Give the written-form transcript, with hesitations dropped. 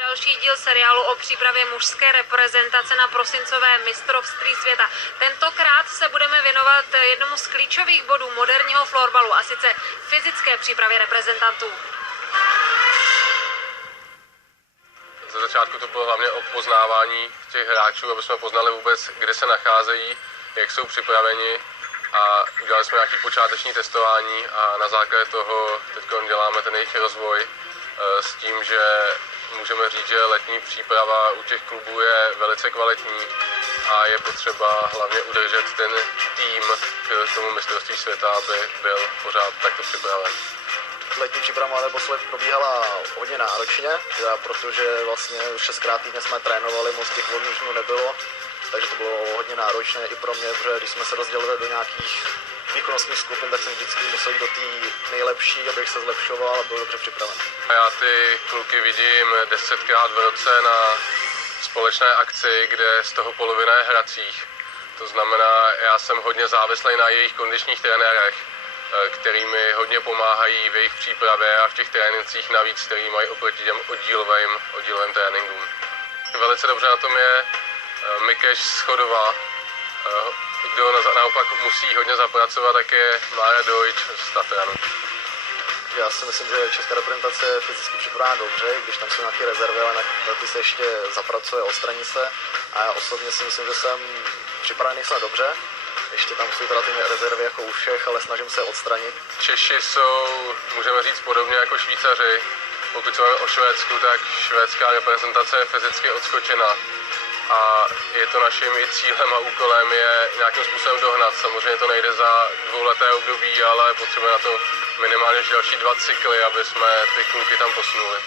Další díl seriálu o přípravě mužské reprezentace na prosincové mistrovství světa. Tentokrát se budeme věnovat jednomu z klíčových bodů moderního florbalu, a sice fyzické přípravě reprezentantů. Ze začátku to bylo hlavně o poznávání těch hráčů, aby jsme poznali vůbec, kde se nacházejí, jak jsou připraveni, a udělali jsme nějaké počáteční testování a na základě toho teď děláme ten jejich rozvoj s tím, že můžeme říct, že letní příprava u těch klubů je velice kvalitní a je potřeba hlavně udržet ten tým k tomu mistrovství světa, aby byl pořád takto připraven. Letní příprava Mladé Boleslavi probíhala hodně náročně, protože vlastně 6krát týdně jsme trénovali, moc těch volných dnů nebylo, takže to bylo hodně náročné i pro mě, protože když jsme se rozdělili do nějakých výkonnostních skupin, tak jsem vždycky musel jít do té nejlepší, abych se zlepšoval a byl dobře připraven. Já ty kluky vidím 10krát v roce na společné akci, kde z toho polovina je hracích. To znamená, já jsem hodně závislý na jejich kondičních trenérech, který mi hodně pomáhají v jejich přípravě a v těch trénincích navíc, který mají oproti těm oddílovým tréninkům. Velice dobře na tom je Mikeš z Chodova. Kdo naopak musí hodně zapracovat, tak je Mára Deutsch z Tatranu. Já si myslím, že česká reprezentace je fyzicky připravená dobře, když tam jsou nějaké rezervy, ale na ty se ještě zapracuje, odstraní se. A já osobně si myslím, že jsem připravený snad dobře. Ještě tam jsou teda ty rezervy jako u všech, ale snažím se odstranit. Češi jsou, můžeme říct, podobně jako Švýcaři. Pokud se o Švédsku, tak švédská reprezentace je fyzicky odskočena. A je to naším i cílem a úkolem je nějakým způsobem dohnat. Samozřejmě to nejde za dvouleté období, ale potřebujeme na to minimálně další 2 cykly, aby jsme ty kluky tam posunuli.